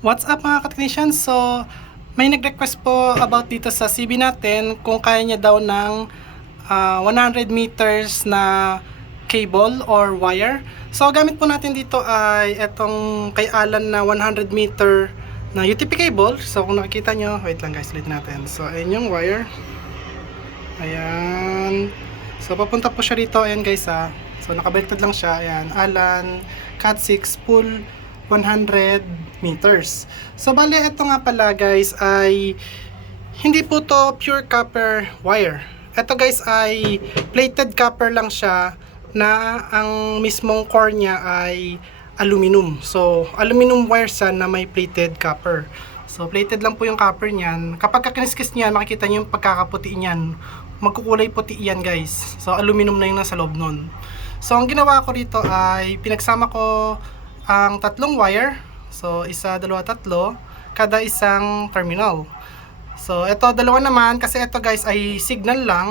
What's up mga ka-technicians? So, may nag-request po about dito sa CB natin kung kaya niya daw ng 100 meters na cable or wire. So, gamit po natin dito ay etong kay Alan na 100 meter na UTP cable. So, kung nakikita nyo, wait lang guys, ulitin natin. So, ayan yung wire. Ayan. So, papunta po siya rito. Ayan guys ha. So, nakabaliktad lang siya. Ayan, Alan, Cat 6, full 100 meters. So, bale, ito nga pala guys ay hindi po to pure copper wire. Ito guys ay plated copper lang siya na ang mismong core niya ay aluminum. So, aluminum wire siya na may plated copper. So, plated lang po yung copper niyan. Kapag kakiniskis niyan, makikita niyo yung pagkakaputi niyan. Magkukulay puti yan guys. So, aluminum na yung nasa loob nun. So, ang ginawa ko rito ay pinagsama ko ang tatlong wire. So, isa, dalawa, tatlo. Kada isang terminal. So, ito dalawa naman kasi ito guys ay signal lang.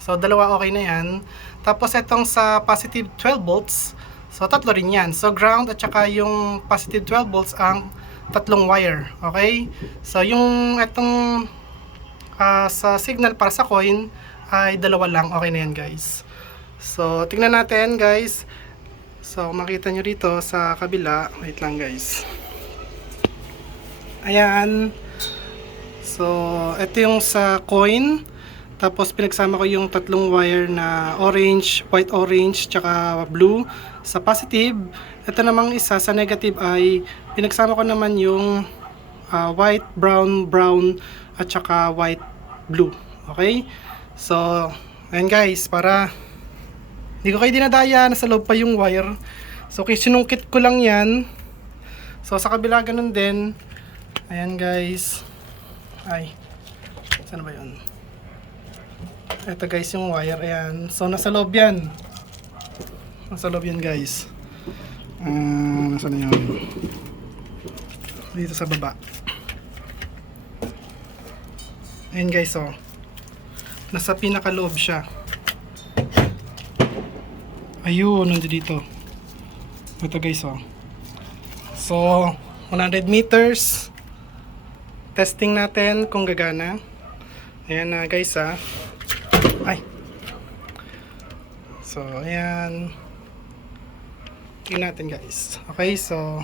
So, dalawa okay na yan. Tapos, itong sa positive 12 volts. So, tatlo rin yan. So, ground at saka yung positive 12 volts ang tatlong wire. Okay? So, yung itong sa signal para sa coin ay dalawa lang. Okay na yan guys. So, tingnan natin guys. So, makita nyo rito sa kabila. Wait lang guys. Ayan. So, ito yung sa coin. Tapos, pinagsama ko yung tatlong wire na orange, white orange, tsaka blue sa positive. Ito namang isa sa negative ay pinagsama ko naman yung white, brown, brown, at tsaka white, blue. Okay? So, ayan guys, para hindi ko kayo dinadaya, nasa loob pa yung wire. So, sinungkit ko lang yan. So, sa kabila ganun din. Ayan guys. Ay, saan ba yun? Ito guys yung wire, ayan. So, nasa loob yan. Nasa loob yan guys. Nasaan yun? Dito sa baba. Ayan guys, oh. Nasa pinakaloob siya. Ayun, nandito dito. Ito guys, oh. So, 100 meters. Testing natin kung gagana. Ayan na guys, ah. Ay. So, ayan. Tingnan natin guys. Okay, so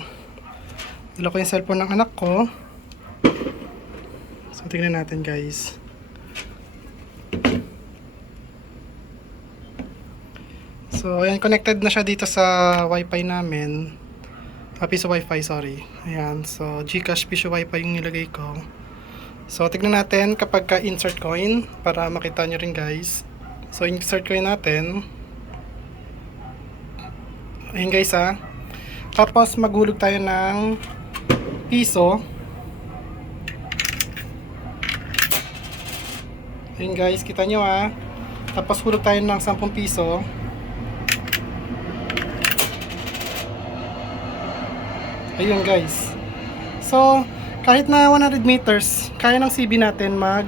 dala ko yung cellphone ng anak ko. So, tingnan natin guys. So, ayan, connected na siya dito sa wifi namin. Piso wifi, sorry. Ayan, so Gcash piso wifi yung nilagay ko. So, tignan natin kapag ka-insert coin para makita nyo rin guys. So, insert coin natin. Ayan guys ha. Tapos, maghulog tayo ng piso. Ayan guys, kita nyo ha. Tapos, hulog tayo ng 10 piso. Ayun guys. So, kahit na 100 meters, kaya ng CB natin mag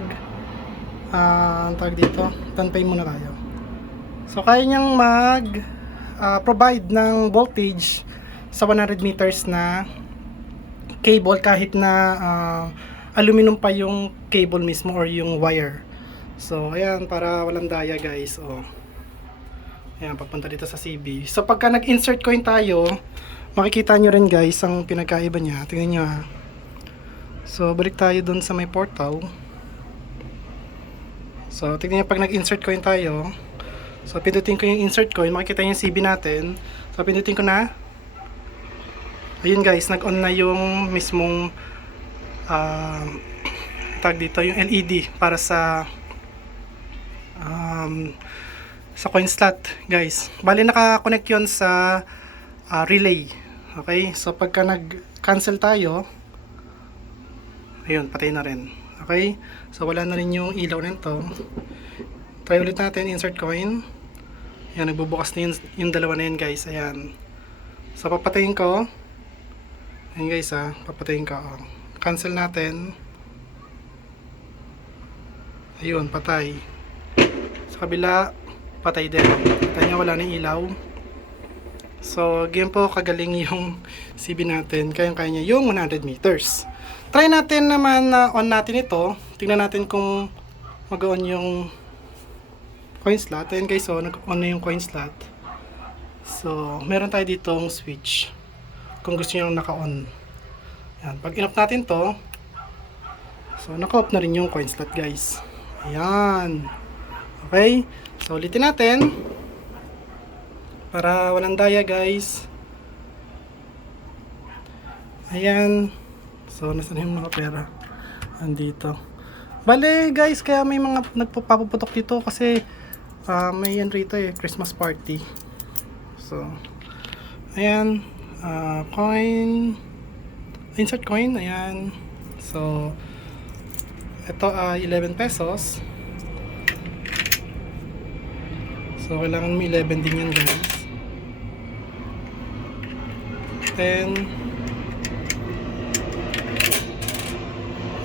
ang tawag dito, tanpay muna tayo. So, kaya niyang mag provide ng voltage sa 100 meters na cable kahit na aluminum pa yung cable mismo or yung wire. So, ayan, para walang daya guys. Oh. Ayan, papunta dito sa CB. So, pagka nag-insert coin tayo, makikita nyo rin guys ang pinagkaiba niya. Tingnan nyo ha. So, balik tayo dun sa may portal. So, tingnan nyo pag nag-insert coin tayo. So, pindutin ko yung insert coin. Makikita nyo yung CB natin. So, pindutin ko na. Ayun guys, nag-on na yung mismong tag dito, yung LED para sa coin slot guys. Bali, naka-connect yun sa relay. Okay, so pagka nag-cancel tayo, ayun, patay na rin. Okay, so wala na rin yung ilaw nito. Try ulit natin, insert coin. Ayan, nagbubukas na yung dalawa na yun guys. Ayan, so papatayin ko. Ayan guys ha, papatayin ko. Cancel natin. Ayun, patay. Sa kabila, patay din. Kita nyo, wala na yung ilaw. So, ganyan po kagaling yung CB natin. Kayang-kaya niya yung 100 meters. Try natin naman na on natin ito. Tingnan natin kung mag-on yung coin slot. Ayan guys, so nag-on na yung coin slot. So, meron tayo ditong switch. Kung gusto nyo naka-on. Ayan, pag in-off natin to, so naka-off na rin yung coin slot guys. Ayan. Okay. So, ulitin natin. Para walang daya guys. Ayan. So, nasan yung mga pera? Andito. Bale guys, kaya may mga nagpapaputok dito kasi may yan rito Christmas party. So, ayan. Coin. Insert coin. Ayan. So, ito ay 11 pesos. So, kailangan mo 11 din yan guys. 10.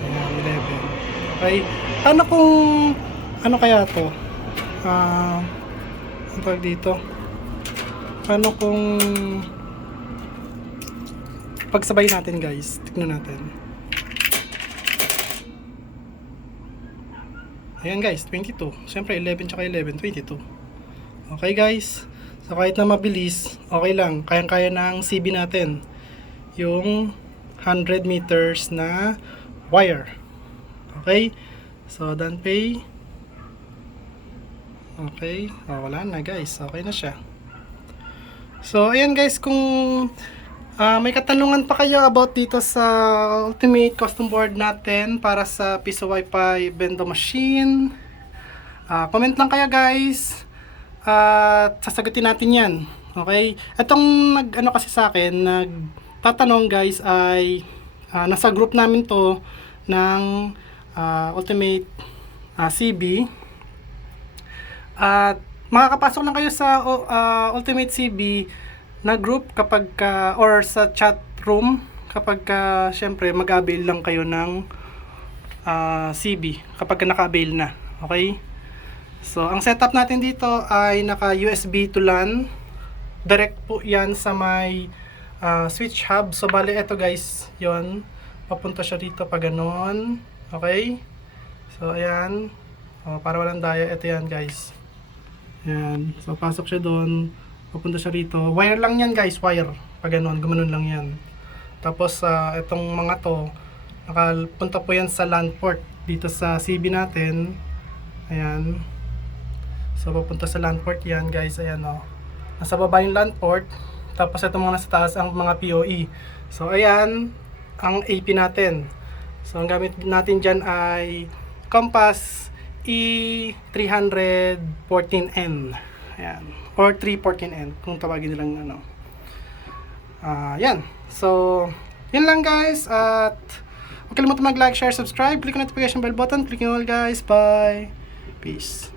Ayan, 11. Okay. Paano kung, ano kaya to? Ang tawag dito? Paano kung pagsabay natin guys? Tignan natin. Ayan guys, 22. Siyempre 11 tsaka 11, 22. Okay guys. So kahit na mabilis, okay lang. Kayang-kaya ng CB natin. Yung 100 meters na wire. Okay. So done pay. Okay. Oh, wala na guys. Okay na siya. So ayan guys, kung may katanungan pa kayo about dito sa Ultimate Custom Board natin para sa Piso Wi-Fi Bendo Machine, comment lang kayo guys. At sasagutin natin yan. Okay? Itong nag-ano kasi sa akin, nagtatanong guys ay nasa group namin to ng Ultimate CB. At makakapasok lang kayo sa Ultimate CB na group kapag or sa chat room kapag syempre mag-avail lang kayo ng CB kapag naka-avail na. Okay? So, ang setup natin dito ay naka USB to LAN. Direct po yan sa may switch hub. So, bali ito guys, yon papunta siya dito pa ganon. Okay? So, ayan. Para walang daya, ito yan guys. Ayan. So, pasok siya doon. Papunta siya rito. Wire lang yan guys, wire. Pa ganon, gumanon lang yan. Tapos, itong mga to, nakapunta po yan sa LAN port dito sa CB natin. Ayan. So, papunta sa LAN port yan guys. Ayan o. Nasa baba yung LAN port. Tapos, itong mga nasa taas ang mga PoE. So, ayan. Ang AP natin. So, ang gamit natin dyan ay Compass E314N. Ayan. Or 314N. Kung tawagin nilang ano. Yan. So, yun lang guys. At huwag kalimutan mag-like, share, subscribe. Click on notification bell button. Click nyo all guys. Bye. Peace.